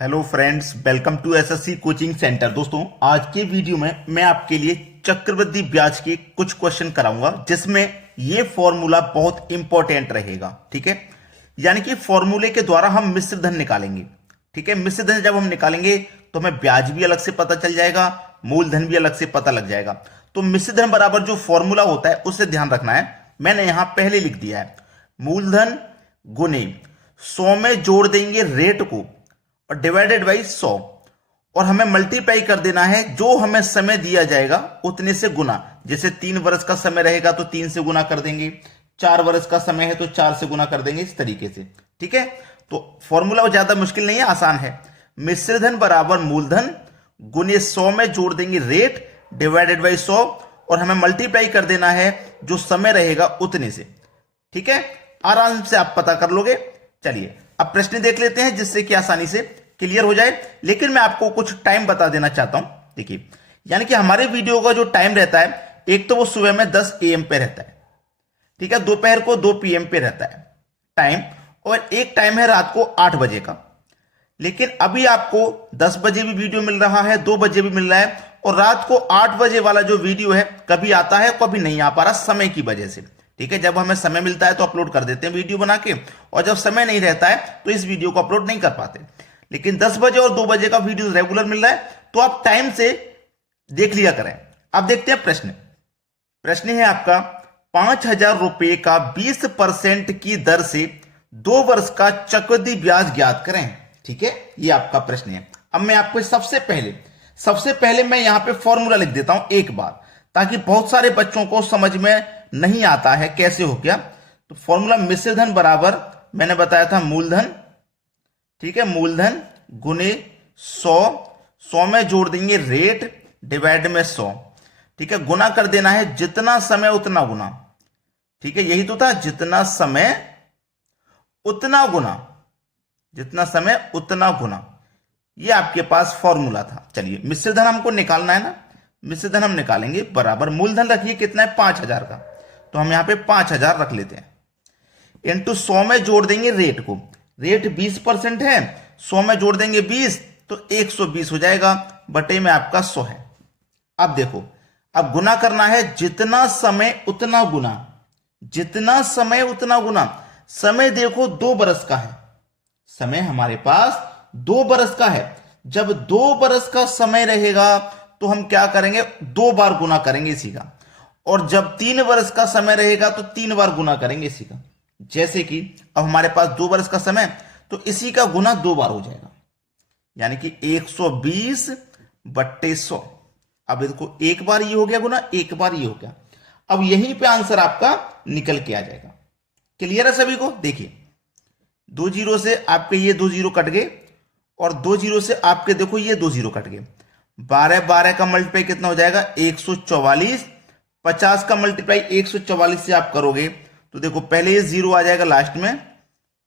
Hello friends, welcome to SSC coaching centre. दोस्तों, आज के वीडियो में मैं आपके लिए चक्रवृद्धि ब्याज के कुछ क्वेश्चन कराऊंगा जिसमें ये फॉर्मूला बहुत इंपॉर्टेंट रहेगा। ठीक है, यानी कि फॉर्मूले के द्वारा हम मिश्र धन निकालेंगे। ठीक है, मिश्र धन जब हम निकालेंगे तो हमें ब्याज भी अलग से पता चल जाएगा, मूलधन भी अलग से पता लग जाएगा। तो मिश्र धन बराबर जो फॉर्मूला होता है उससे ध्यान रखना है। मैंने यहां पहले लिख दिया है, मूलधन गुने 100 में जोड़ देंगे रेट को और डिवाइडेड बाई 100, और हमें मल्टीप्लाई कर देना है जो हमें समय दिया जाएगा उतने से गुना। जैसे 3 वर्ष का समय रहेगा तो 3 से गुना कर देंगे, 4 वर्ष का समय है तो 4 से गुना कर देंगे, इस तरीके से। ठीक है, तो फॉर्मूला ज्यादा मुश्किल नहीं है, आसान है। मिश्रधन बराबर मूलधन गुने 100 में जोड़ देंगे रेट डिवाइडेड बाई 100, और हमें मल्टीप्लाई कर देना है जो समय रहेगा उतने से। ठीक है, आराम से आप पता कर लोगे। चलिए अब प्रश्न देख लेते हैं जिससे कि आसानी से क्लियर हो जाए। लेकिन मैं आपको कुछ टाइम बता देना चाहता हूं। देखिए, यानी कि हमारे वीडियो का जो टाइम रहता है, एक तो वो सुबह में 10 AM पे रहता है, ठीक है, दोपहर को 2 PM पे रहता है टाइम, और एक टाइम है रात को 8 बजे का। लेकिन अभी आपको 10 बजे भी वीडियो मिल रहा है, 2 बजे भी मिल रहा है, और रात को 8 बजे वाला जो वीडियो है कभी आता है कभी नहीं आ पा रहा, समय की वजह से। ठीक है, जब हमें समय मिलता है तो अपलोड कर देते हैं वीडियो बना के, और जब समय नहीं रहता है तो इस वीडियो को अपलोड नहीं कर पाते। लेकिन 10 बजे और 2 बजे का वीडियो रेगुलर मिल रहा है, तो आप टाइम से देख लिया करें। अब देखते हैं प्रश्न। प्रश्न है आपका, 5,000 रुपए का 20% की दर से 2 वर्ष का चक्रवृद्धि ब्याज ज्ञात करें। ठीक है, ये आपका प्रश्न है। अब मैं आपको सबसे पहले मैं यहां पे फॉर्मूला लिख देता हूं एक बार, ताकि बहुत सारे बच्चों को समझ में नहीं आता है कैसे हो गया। तो फॉर्मूला मिश्रधन बराबर मैंने बताया था मूलधन, ठीक है, मूलधन गुने 100 में जोड़ देंगे रेट डिवाइड में 100। ठीक है, गुना कर देना है जितना समय उतना गुना। ठीक है, यही तो था, जितना समय उतना गुना, जितना समय उतना गुना, ये आपके पास फॉर्मूला था। चलिए, मिश्रधन हमको निकालना है ना, मिश्रधन हम निकालेंगे बराबर मूलधन रखिए कितना है 5,000 का, तो हम यहां पे 5,000 रख लेते हैं, इंटू 100 में जोड़ देंगे रेट को। रेट 20% है, 100 में जोड़ देंगे 20 तो 120 हो जाएगा, बटे में आपका 100 है। अब देखो, अब गुना करना है जितना समय उतना गुना, जितना समय उतना गुना। समय देखो 2 बरस का है, समय हमारे पास 2 बरस का है। जब 2 बरस का समय रहेगा तो हम क्या करेंगे, 2 बार गुना करेंगे इसी का, और जब 3 वर्ष का समय रहेगा तो 3 बार गुना करेंगे इसी का। जैसे कि अब हमारे पास 2 वर्ष का समय, तो इसी का गुना 2 बार हो जाएगा, यानी कि 120 बट्टे 100। अब देखो, एक बार ये हो गया गुना, एक बार ये हो गया। अब यहीं पे आंसर आपका निकल के आ जाएगा। क्लियर है सभी को? देखिए, 2 जीरो से आपके ये 2 जीरो कट गए, और 2 जीरो से आपके देखो ये 2 जीरो कट गए। 12 का मल्टीप्लाई कितना हो जाएगा, 144। 50 का मल्टीप्लाई 144 से आप करोगे तो देखो पहले ये जीरो आ जाएगा लास्ट में,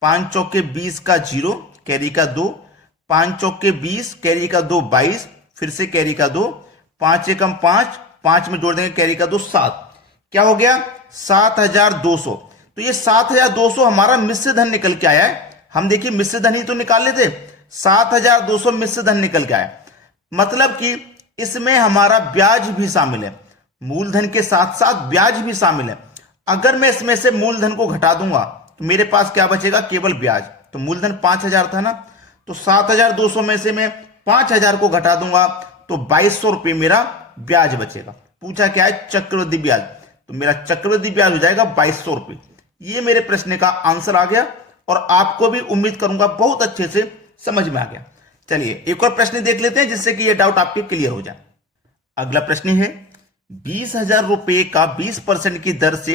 5 चौके 20 का 0, कैरी का 2, 5 चौके 20, कैरी का 2 22, फिर से कैरी का 2, 5 एकम 5, 5 में जोड़ देंगे कैरी का 2 7, क्या हो गया 7,200। तो ये 7,200 हमारा मिश्र धन निकल के आया है। हम देखिए मिश्र धन ही तो निकाल लेते, 7,200 मिश्र धन निकल के आया, मतलब कि इसमें हमारा ब्याज भी शामिल है, मूलधन के साथ साथ ब्याज भी शामिल है। अगर मैं इसमें से मूलधन को घटा दूंगा तो मेरे पास क्या बचेगा, केवल ब्याज। तो मूलधन 5,000 था ना, तो 7,200 में से मैं 5,000 को घटा दूंगा तो 2,200 रुपये मेरा ब्याज बचेगा। पूछा क्या है, चक्रवृद्धि ब्याज, तो मेरा चक्रवृद्धि ब्याज हो जाएगा 2,200 रुपये। ये मेरे प्रश्न का आंसर आ गया, और आपको भी उम्मीद करूंगा बहुत अच्छे से समझ में आ गया। चलिए एक और प्रश्न देख लेते हैं जिससे कि ये डाउट आपके क्लियर हो जाए। अगला प्रश्न है, 20,000 रुपए का 20% की दर से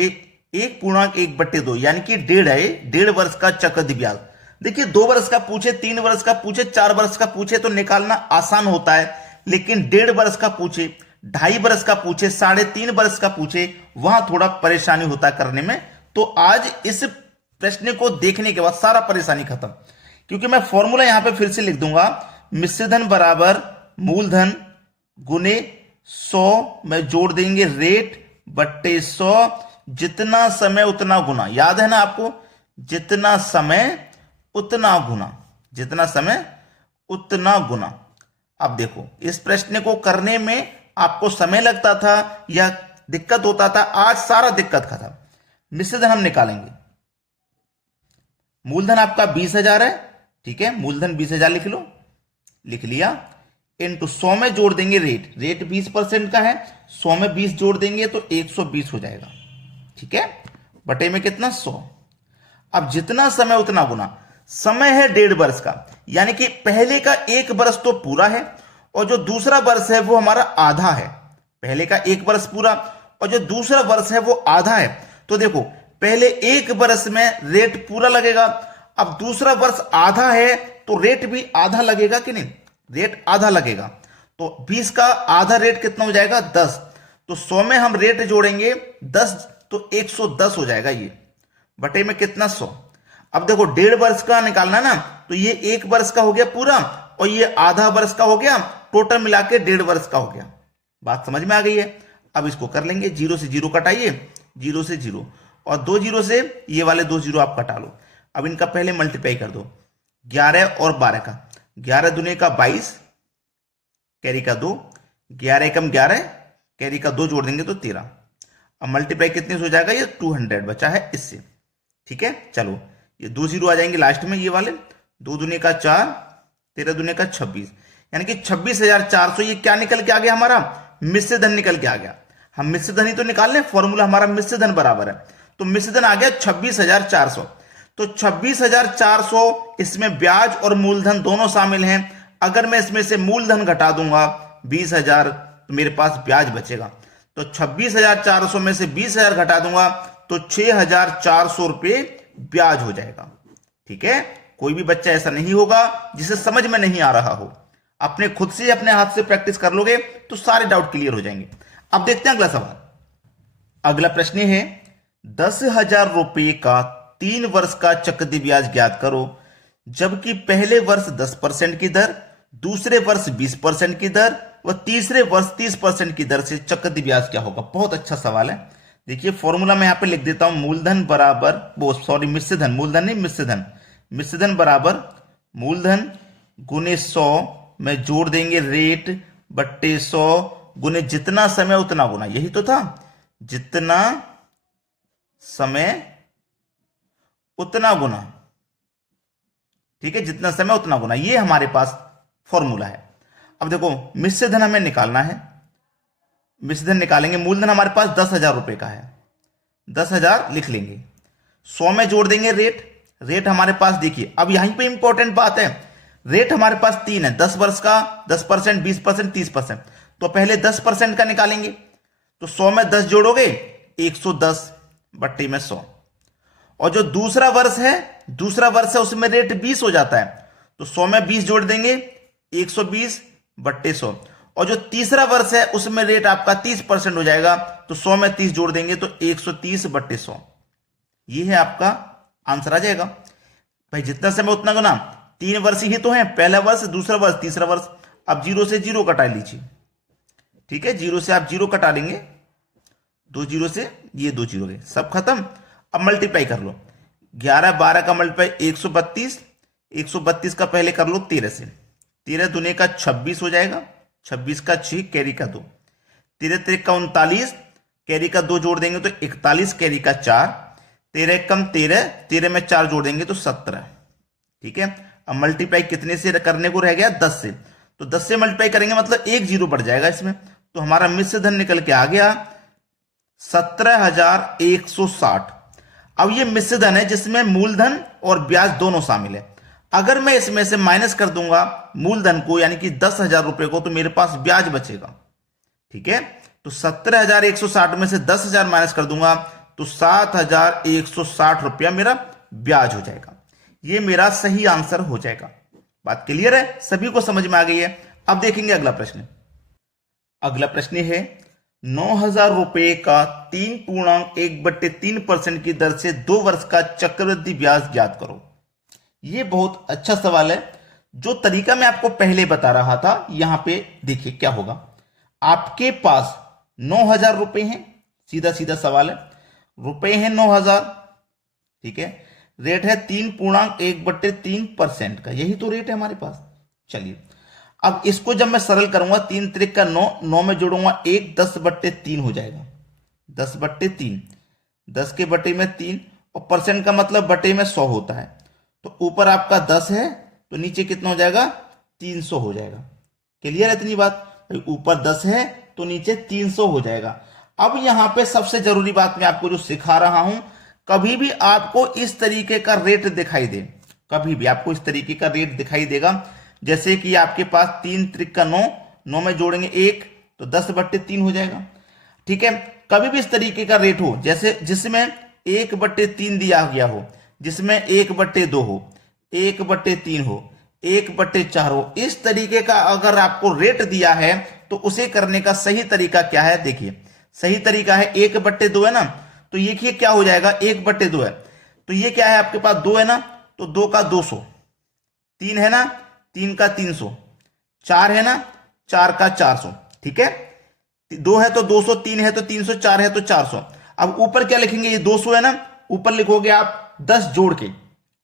1.1/2 यानी कि 1.5 वर्ष का चक्रवृद्धि ब्याज। देखिए 2 वर्ष का पूछे, 3 वर्ष का पूछे, 4 वर्ष का पूछे तो निकालना आसान होता है, लेकिन 1.5 वर्ष का पूछे, 2.5 वर्ष का पूछे, 3.5 वर्ष का पूछे, वहां थोड़ा परेशानी होता करने में। तो आज इस प्रश्न को देखने के बाद सारा परेशानी खत्म, क्योंकि मैं फॉर्मूला यहां पे फिर से लिख दूंगा, मिश्रधन बराबर मूलधन गुने 100 में जोड़ देंगे रेट बट्टे 100, जितना समय उतना गुना। याद है ना आपको, जितना समय उतना गुना, जितना समय उतना गुना। अब देखो, इस प्रश्न को करने में आपको समय लगता था या दिक्कत होता था, आज सारा दिक्कत खत्म। मिश्र धन हम निकालेंगे। मूलधन आपका 20,000 है, ठीक है, मूलधन 20,000 लिख लो, लिख लिया, इनटू 100 में जोड़ देंगे रेट, रेट 20% का है, 100 में 20 जोड़ देंगे तो 120 हो जाएगा, ठीक है, बटे में कितना 100। अब जितना समय उतना गुना। समय है 1.5 वर्ष का, यानी कि पहले का 1 वर्ष तो पूरा है और जो दूसरा वर्ष है वो हमारा आधा है। पहले का 1 वर्ष पूरा और जो दूसरा वर्ष है वो आधा है। तो देखो, पहले 1 वर्ष में रेट पूरा लगेगा, अब दूसरा वर्ष आधा है तो रेट भी आधा लगेगा कि नहीं, रेट आधा लगेगा। तो 20 का आधा रेट कितना हो जाएगा 10, तो 100 में हम रेट जोड़ेंगे 10 तो 110 हो जाएगा, ये बटे में कितना 100। अब देखो 1.5 वर्ष का निकालना ना, तो ये 1 वर्ष का हो गया पूरा और ये आधा वर्ष का हो गया, टोटल मिला के 1.5 वर्ष का हो गया। बात समझ में आ गई है। अब इसको कर लेंगे, 0 से 0 कटाइए, 0 से 0 और 2 0 से ये वाले 2 0 आप कटा लो। अब इनका पहले मल्टीप्लाई कर दो, 11 और 12 का, 11 दूने का 22, कैरी का 2, 11 एकम 11, कैरी का 2 जोड़ देंगे तो 13। अब मल्टीप्लाई कितने से हो जाएगा, ये 200 बचा है इससे, ठीक है। चलो ये 2 0 आ जाएंगे लास्ट में, ये वाले 2 दूने का 4, 13 दूने का 26, यानी कि 26,400। ये क्या निकल के आ गया हमारा, मिश्र धन निकल के आ गया। हम मिश्र धन ही तो निकाल लें, फॉर्मूला हमारा मिश्र धन बराबर है, तो मिश्र धन आ गया 26,400। तो 26,400, इसमें ब्याज और मूलधन दोनों शामिल हैं। अगर मैं इसमें से मूलधन घटा दूंगा 20,000 तो मेरे पास ब्याज बचेगा, तो 26,400 में से 20,000 घटा दूंगा तो 6,400 रुपये ब्याज हो जाएगा, ठीक है। कोई भी बच्चा ऐसा नहीं होगा जिसे समझ में नहीं आ रहा हो, अपने खुद से अपने हाथ से प्रैक्टिस कर लोगे तो सारे डाउट क्लियर हो जाएंगे। अब देखते हैं अगला सवाल। अगला प्रश्न है, 10,000 रुपये का 3 वर्ष का चक्रवृद्धि ब्याज ज्ञात करो, जबकि पहले वर्ष 10% की दर, दूसरे वर्ष 20% की दर व तीसरे वर्ष 30% की दर से चक्रवृद्धि ब्याज क्या होगा। बहुत अच्छा सवाल है। देखिए फॉर्मूला मैं यहां पे लिख देता हूं, मूलधन बराबर मिश्रधन, मूलधन नहीं मिश्रधन, मिश्रधन बराबर मूलधन गुने 100 में जोड़ देंगे रेट बट्टे 100 गुने जितना समय उतना गुना, यही तो था, जितना समय उतना गुना, ठीक है, जितना समय उतना गुना, ये हमारे पास फॉर्मूला है। अब देखो मिश्रधन हमें निकालना है, मिश्रधन निकालेंगे, मूलधन हमारे पास 10,000 रुपए का है, 10,000 लिख लेंगे, 100 में जोड़ देंगे रेट, रेट हमारे पास देखिए, अब यहीं पे इंपॉर्टेंट बात है, रेट हमारे पास 3 है, 10 वर्ष का, 10%, 20%, 30%, तो पहले 10% का निकालेंगे, तो 100 में 10 जोड़ोगे 110 बट्टी में 100, और जो दूसरा वर्ष है उसमें रेट 20 हो जाता है, तो 100 में 20 जोड़ देंगे 120 बट्टे 100, और जो तीसरा वर्ष है उसमें रेट आपका 30% हो जाएगा, तो 100 में 30 जोड़ देंगे तो 130 बट्टे 100, ये है आपका आंसर आ जाएगा। भाई जितना समय उतना गुना, 3 वर्ष ही तो है, पहला वर्ष, दूसरा वर्ष, तीसरा वर्ष। अब 0 से 0 कटा लीजिए, ठीक है, 0 से आप 0 कटा लेंगे, 2 0 से ये 2 0 गए, सब खत्म। अब मल्टीप्लाई कर लो, 11 12 का मल्टीप्लाई 132, 132 का पहले कर लो 13 से, 13 दूने का 26 हो जाएगा, 26 का 6 कैरी का 2, 13 3 का 39, कैरी का 2 जोड़ देंगे तो 41, कैरी का 4, 13 कम 13, 13 में 4 जोड़ देंगे तो 17, ठीक है। अब मल्टीप्लाई कितने से करने को रह गया, 10 से, तो 10 से मल्टीप्लाई करेंगे मतलब 1 0 बढ़ जाएगा इसमें, तो हमारा मिश्र धन निकल के आ गया 17,160। अब ये मिश्र धन है जिसमें मूलधन और ब्याज दोनों शामिल है। अगर मैं इसमें से माइनस कर दूंगा मूलधन को, यानी कि 10,000 रुपए को, तो मेरे पास ब्याज बचेगा, ठीक है। तो 17,160 में से 10,000 माइनस कर दूंगा तो 7,160 रुपया मेरा ब्याज हो जाएगा। ये मेरा सही आंसर हो जाएगा। बात क्लियर है, सभी को समझ में आ गई है। अब देखेंगे अगला प्रश्न। अगला प्रश्न है, 9,000 रुपए का 3.1/3% की दर से 2 वर्ष का चक्रवृद्धि ब्याज ज्ञात करो। यह बहुत अच्छा सवाल है। जो तरीका मैं आपको पहले बता रहा था, यहां पे देखिए क्या होगा। आपके पास 9,000 रुपए हैं, सीधा सीधा सवाल है, रुपए हैं 9,000, ठीक है, रेट है 3.1/3% का, यही तो रेट है हमारे पास, चलिए अब इसको जब मैं सरल करूंगा, 3 त्रिक का 9, 9 में जोड़ूंगा 1, 10/3 हो जाएगा, 10/3, 10 के बटे में 3, और परसेंट का मतलब बटे में 100 होता है। तो ऊपर आपका 10 है तो नीचे कितना हो जाएगा, 300 हो जाएगा। क्लियर है इतनी बात? भाई ऊपर 10 है तो नीचे 300 हो जाएगा। अब यहां पे सबसे जरूरी बात मैं आपको जो सिखा रहा हूं, कभी भी आपको इस तरीके का रेट दिखाई दे, कभी भी आपको इस तरीके का रेट दिखाई देगा, जैसे कि आपके पास 3 त्रिक का 9, 9 में जोड़ेंगे 1 तो 10/3 हो जाएगा। ठीक है, कभी भी इस तरीके का रेट हो, जैसे जिसमें 1/3 दिया गया हो, जिसमें 1/2 हो, 1/3 हो, 1/4 हो, इस तरीके का अगर आपको रेट दिया है तो उसे करने का सही तरीका क्या है? देखिए सही तरीका है 1/2 है ना, तो ये क्या हो जाएगा, 1/2 है तो ये क्या है आपके पास 2 है ना, तो 2 का 200, 3 है ना, 3 का 300, 4 है ना, 4 का 400। ठीक है, 2 है तो 200, 3 है तो 300, 4 है तो 400। अब ऊपर क्या लिखेंगे, ये 200 है ना, ऊपर लिखोगे आप 10 जोड़ के,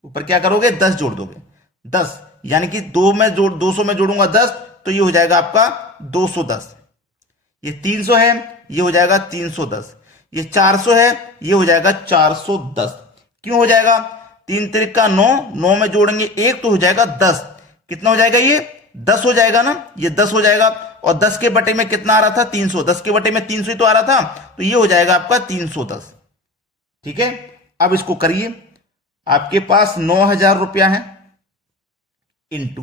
ऊपर क्या करोगे 10 जोड़ दोगे, 10 यानी कि 200 में जोड़ूंगा 10 तो ये हो जाएगा आपका 210। ये 300 है, ये हो जाएगा 310। ये 400 है, ये हो जाएगा 410। क्यों हो जाएगा? 3 त्रिक का 9, 9 में जोड़ेंगे 1 तो हो जाएगा 10। कितना हो जाएगा? ये 10 हो जाएगा ना, ये 10 हो जाएगा। और 10 के बटे में कितना आ रहा था? 300। 10 के बटे में 300 ही तो आ रहा था, तो ये हो जाएगा आपका 310। ठीक है, अब इसको करिए, आपके पास 9,000 रुपया है इंटू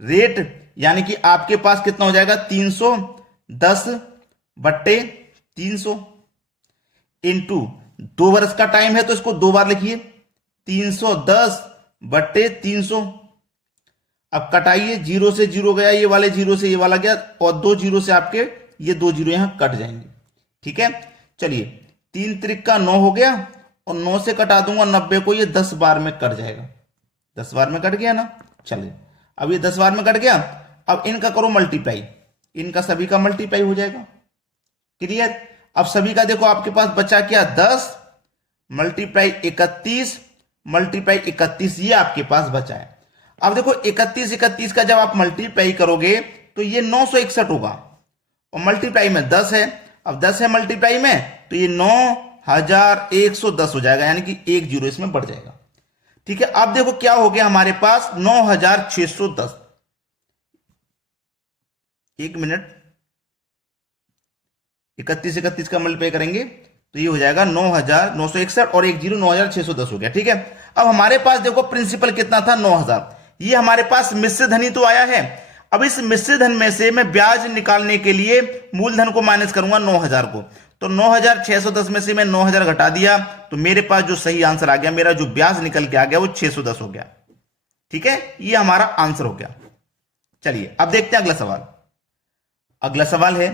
रेट, यानी कि आपके पास कितना हो जाएगा 310/300 इंटू 2 वर्ष का टाइम है तो इसको 2 बार लिखिए, 310/300। अब कटाइए, 0 से 0 गया, ये वाले 0 से ये वाला गया, और 2 0 से आपके ये 2 0 यहां कट जाएंगे। ठीक है, चलिए 3 त्रिक का 9 हो गया, और 9 से कटा दूंगा 90 को, ये 10 बार में कट जाएगा, 10 बार में कट गया ना। चलिए अब ये 10 बार में कट गया, अब इनका करो मल्टीप्लाई, इनका सभी का मल्टीप्लाई हो जाएगा। क्लियर? अब सभी का देखो आपके पास बचा क्या, 10 मल्टीप्लाई 31 मल्टीप्लाई 31, ये आपके पास बचा है। अब देखो 31 का जब आप मल्टीप्लाई करोगे तो ये 961 होगा, और मल्टीप्लाई में 10 है, अब 10 है मल्टीप्लाई में तो ये 9,110 हो जाएगा, यानी कि 1 0 इसमें बढ़ जाएगा। ठीक है, अब देखो क्या हो गया हमारे पास 9,610। 1 मिनट, 31 का मल्टीप्लाई करेंगे तो ये हो जाएगा 9,961 और 1 0 9,610 हो गया। ठीक है, अब हमारे पास देखो प्रिंसिपल कितना था, 9,000। ये हमारे पास मिश्र धन ही तो आया है। अब इस मिश्र धन में से मैं ब्याज निकालने के लिए मूलधन को माइनस करूंगा 9,000 को, तो 9,610 में से मैं 9,000 घटा दिया तो मेरे पास जो सही आंसर आ गया, मेरा जो ब्याज निकल के आ गया वो 610 हो गया। ठीक है, ये हमारा आंसर हो गया। चलिए अब देखते हैं अगला सवाल। अगला सवाल है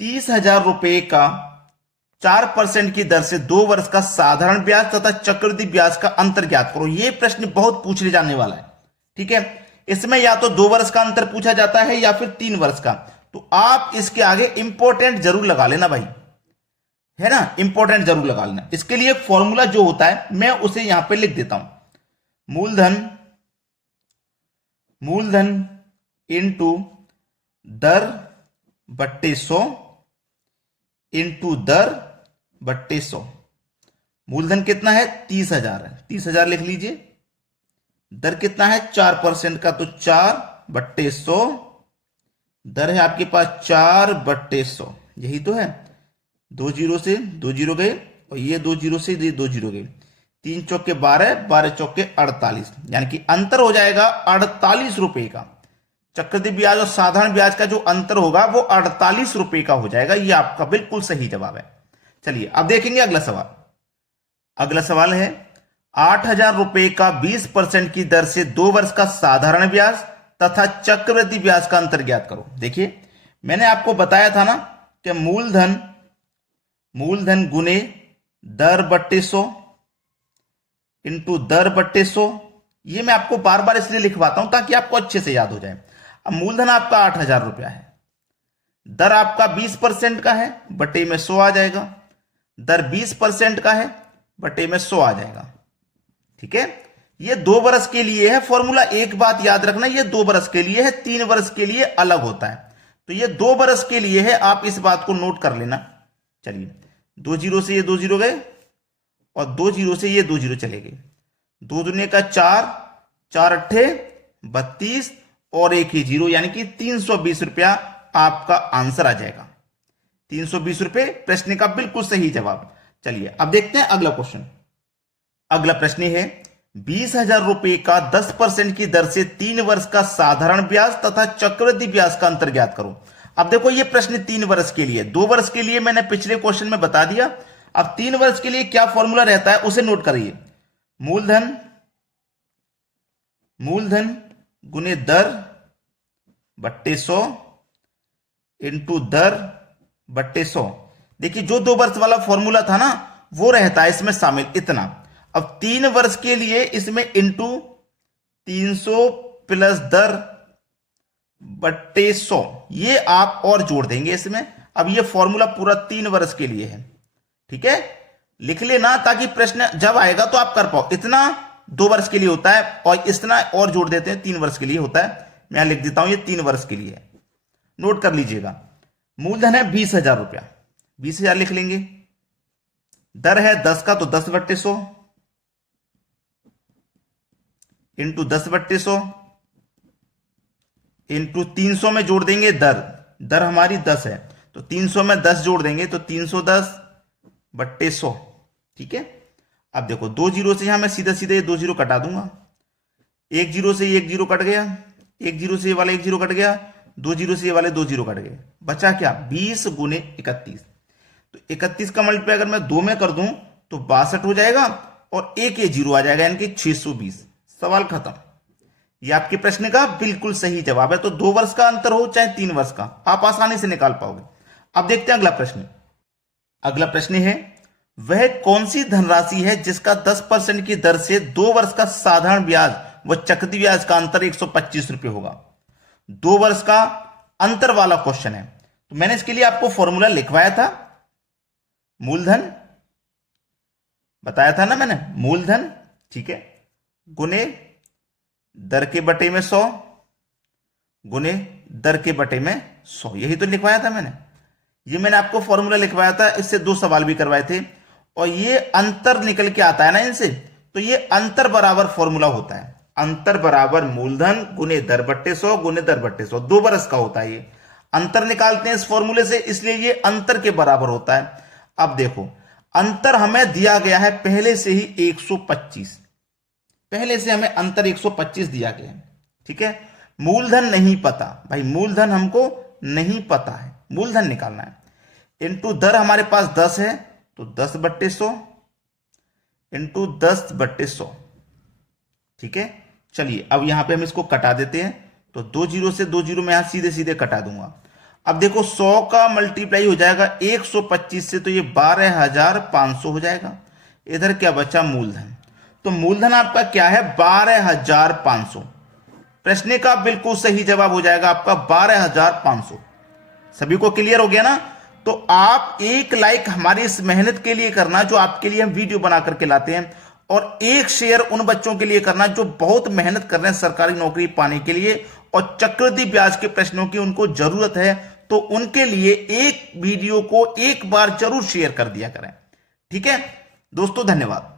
30,000 रुपए का 4% की दर से 2 वर्ष का साधारण ब्याज तथा चक्रवृद्धि ब्याज का अंतर ज्ञात करो। यह प्रश्न बहुत पूछने जाने वाला है। ठीक है, इसमें या तो 2 वर्ष का अंतर पूछा जाता है या फिर 3 वर्ष का, तो आप इसके आगे इंपॉर्टेंट जरूर लगा लेना भाई, है ना, इंपॉर्टेंट जरूर लगा लेना। इसके लिए एक फॉर्मूला जो होता है मैं उसे यहां पे लिख देता हूं, मूलधन इंटू दर बट्टे 100 इंटू दर बट्टे 100। मूलधन कितना है 30,000 है, 30,000 लिख लीजिए। दर कितना है 4% का, तो 4/100। दर है आपके पास 4/100, यही तो है। 2 0 से 2 0 गए, और ये 2 0 से ये 2 0 गए, 3 चौके 12, 12 चौके 48, यानी कि अंतर हो जाएगा 48 रुपए का। चक्रवृद्धि ब्याज और साधारण ब्याज का जो अंतर होगा वो 48 रुपए का हो जाएगा। ये आपका बिल्कुल सही जवाब है। चलिए अब देखेंगे अगला सवाल। अगला सवाल है 8,000 रुपए का 20% की दर से 2 वर्ष का साधारण ब्याज तथा चक्रवृद्धि ब्याज का अंतर ज्ञात करो। देखिए मैंने आपको बताया था ना कि मूलधन गुने दर बट्टे 100 इंटू दर बट्टे 100। ये मैं आपको बार बार इसलिए लिखवाता हूं ताकि आपको अच्छे से याद हो जाए। अब मूलधन आपका 8,000 रुपया है, दर आपका 20% का है, बटे में 100 आ जाएगा। दर 20% का है, बटे में 100 आ जाएगा। ठीक है, ये 2 वर्ष के लिए है फॉर्मूला। एक बात याद रखना, ये 2 वर्ष के लिए है, 3 वर्ष के लिए अलग होता है। तो ये 2 वर्ष के लिए है, आप इस बात को नोट कर लेना। चलिए 2 जीरो से ये 2 जीरो गए और 2 जीरो से ये 2 जीरो चले गए। 2 दूनी का 4, 4 अट्ठे 32 और एक ही जीरो, यानी कि 320 रुपया आपका आंसर आ जाएगा। 320 रुपए प्रश्न का बिल्कुल सही जवाब। चलिए अब देखते हैं अगला क्वेश्चन। अगला प्रश्न है 20,000 रुपए का 10% की दर से 3 वर्ष का साधारण ब्याज तथा चक्रवृद्धि ब्याज का अंतर ज्ञात करो। अब देखो ये प्रश्न 3 वर्ष के लिए, 2 वर्ष के लिए मैंने पिछले क्वेश्चन में बता दिया। अब 3 वर्ष के लिए क्या फॉर्मूला रहता है उसे नोट करिए। मूलधन गुने दर बट्टे 100 इंटू दर बट्टे 100। देखिए जो 2 वर्ष वाला फॉर्मूला था ना वो रहता है इसमें शामिल इतना। अब 3 वर्ष के लिए इसमें इंटू 300 प्लस दर बट्टे 100 ये आप और जोड़ देंगे इसमें। अब ये फॉर्मूला पूरा 3 वर्ष के लिए है, ठीक है, लिख लेना ताकि प्रश्न जब आएगा तो आप कर पाओ। इतना 2 वर्ष के लिए होता है और इतना और जोड़ देते हैं 3 वर्ष के लिए होता है। मैं यहां लिख देता हूं ये 3 वर्ष के लिए है, नोट कर लीजिएगा। मूलधन है 20,000 रुपया, 20,000 लिख लेंगे। दर है 10 का तो 10 बट्टे 100 इंटू 10 बट्टे 100 इंटू 300 में जोड़ देंगे दर हमारी 10 है तो 300 में 10 जोड़ देंगे तो 310 बट्टे 100, ठीक है। अब देखो 2 जीरो से यहां मैं सीधा सीधे 2 जीरो कटा दूंगा। 1 जीरो से 1 जीरो कट गया, 1 जीरो से ये वाला 1 जीरो कट गया, 2 जीरो से ये वाले 2 जीरो कट गए। बचा क्या 20 गुने 31। तो 31 का मल्टीप्लाई अगर मैं 2 में कर दूं तो 62 हो जाएगा और एक ये जीरो आ जाएगा, यानी कि 620। सवाल खत्म। ये आपके प्रश्न का बिल्कुल सही जवाब है। तो 2 वर्ष का अंतर हो चाहे 3 वर्ष का, आप आसानी से निकाल पाओगे। अब देखते हैं अगला प्रश्न। अगला प्रश्न है वह कौन सी धनराशि है जिसका 10% की दर से 2 वर्ष का साधारण ब्याज व चक्रवृद्धि ब्याज का अंतर 125 रुपये होगा। 2 वर्ष का अंतर वाला क्वेश्चन है। तो मैंने इसके लिए आपको फॉर्मूला लिखवाया था, मूलधन बताया था ना मैंने, मूलधन, ठीक है, गुने दर के बटे में 100 गुने दर के बटे में 100, यही तो लिखवाया था मैंने। ये मैंने आपको फॉर्मूला लिखवाया था, इससे 2 सवाल भी करवाए थे और ये अंतर निकल के आता है ना इनसे, तो ये अंतर बराबर फॉर्मूला होता है। अंतर बराबर मूलधन गुने दर बट्टे 100 गुने दर बट्टे 100, 2 वर्ष का होता है। ये अंतर निकालते हैं इस फॉर्मूले से, इसलिए ये अंतर के बराबर होता है। अब देखो अंतर हमें दिया गया है पहले से ही 125, पहले से हमें अंतर 125 दिया गया है, ठीक है। मूलधन नहीं पता भाई, मूलधन हमको नहीं पता है, मूलधन निकालना है। इंटू दर हमारे पास 10 है तो 10 बट्टे 100 इंटू 10 बट्टे 100, ठीक है। चलिए अब यहां पे हम इसको कटा देते हैं तो 2 जीरो से 2 जीरो में यहां सीधे सीधे कटा दूंगा। अब देखो 100 का मल्टीप्लाई हो जाएगा 125 से तो ये 12,500 हो जाएगा। इधर क्या बचा मूलधन, तो मूलधन आपका क्या है 12,500। प्रश्न का बिल्कुल सही जवाब हो जाएगा आपका 12,500। सभी को क्लियर हो गया ना। तो आप एक लाइक हमारी इस मेहनत के लिए करना जो आपके लिए हम वीडियो बना करके लाते हैं, और एक शेयर उन बच्चों के लिए करना जो बहुत मेहनत कर रहे हैं सरकारी नौकरी पाने के लिए और चक्रवृद्धि ब्याज के प्रश्नों की उनको जरूरत है, तो उनके लिए एक वीडियो को एक बार जरूर शेयर कर दिया करें, ठीक है दोस्तों। धन्यवाद।